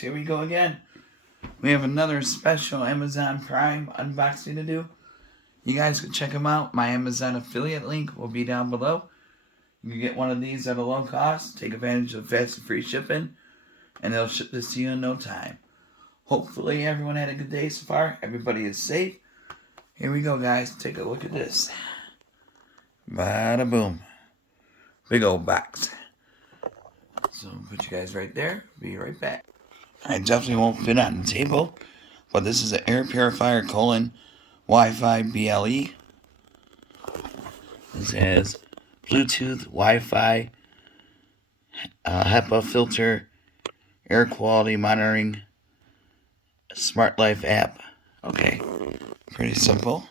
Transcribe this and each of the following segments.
here we go again. We have another special Amazon Prime unboxing to do. You guys can check them out. My Amazon affiliate link will be down below. You can get one of these at a low cost. Take advantage of fast and free shipping. And they'll ship this to you in no time. Hopefully everyone had a good day so far. Everybody is safe. Here we go, guys. Take a look at this. Bada boom. Big old box. So put you guys right there. Be right back. I definitely won't fit on the table. But this is an air purifier Colin Wi-Fi BLE. This has Bluetooth, Wi-Fi, HEPA filter, air quality monitoring, Smart Life app. Okay, pretty simple.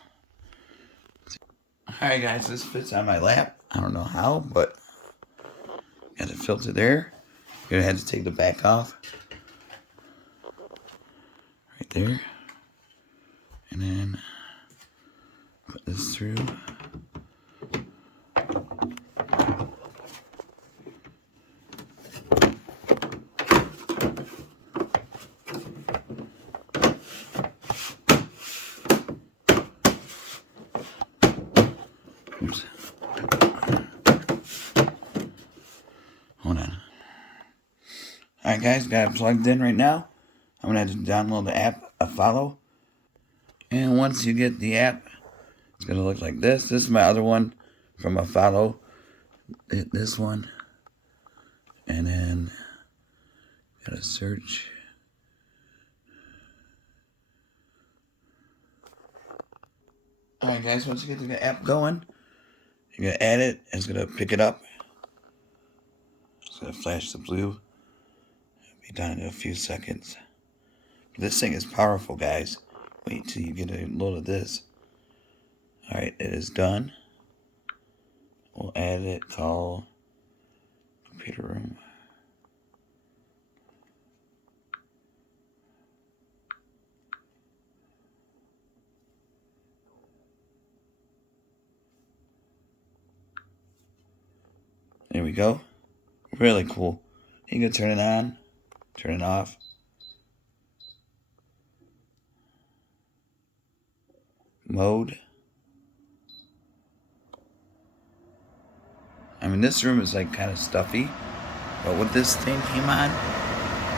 Alright guys, this fits on my lap. I don't know how, but got the filter there. You're gonna have to take the back off. Right there. And then put this through. Oops. Hold on. Alright guys, got it plugged in right now. I'm going to have to download the app, Afloia. And once you get the app, it's going to look like this. This is my other one from Afloia. Hit this one. And then, got to search. Alright guys, once you get the app going, you're going to add it, and it's going to pick it up. It's going to flash the blue. It'll be done in a few seconds. This thing is powerful, guys. Wait till you get a load of this. Alright, it is done. We'll add it, call computer room. There we go. Really cool. You can turn it on, turn it off. Mode. I mean, this room is like kind of stuffy, but with this thing came on,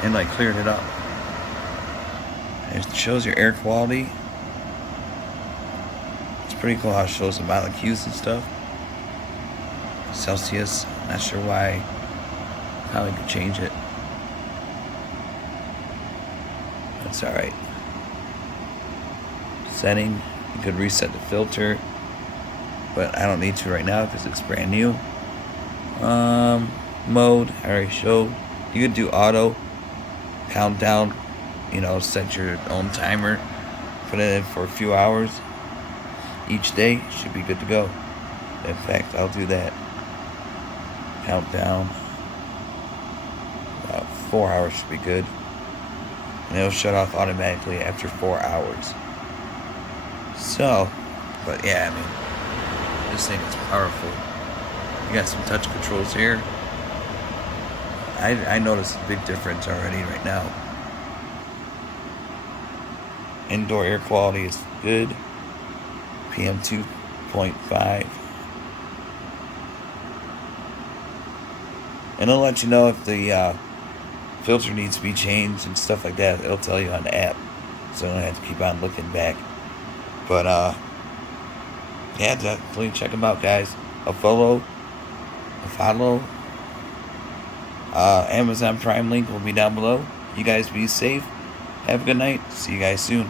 it like cleared it up. It shows your air quality. It's pretty cool how it shows the molecules and stuff. Celsius, not sure why. Probably could change it. That's alright. Setting, you could reset the filter, but I don't need to right now because it's brand new. Mode, I already showed. You could do auto, countdown, set your own timer, put it in for a few hours each day, should be good to go. In fact, I'll do that. Countdown. About 4 hours should be good. And it'll shut off automatically after 4 hours. So, but yeah, I mean, this thing is powerful. You got some touch controls here. I noticed a big difference already right now. Indoor air quality is good. PM 2.5. And it'll let you know if the filter needs to be changed and stuff like that. It'll tell you on the app, so you don't have to keep on looking back. But yeah, definitely check them out, guys. Afloia. Amazon Prime link will be down below. You guys be safe. Have a good night. See you guys soon.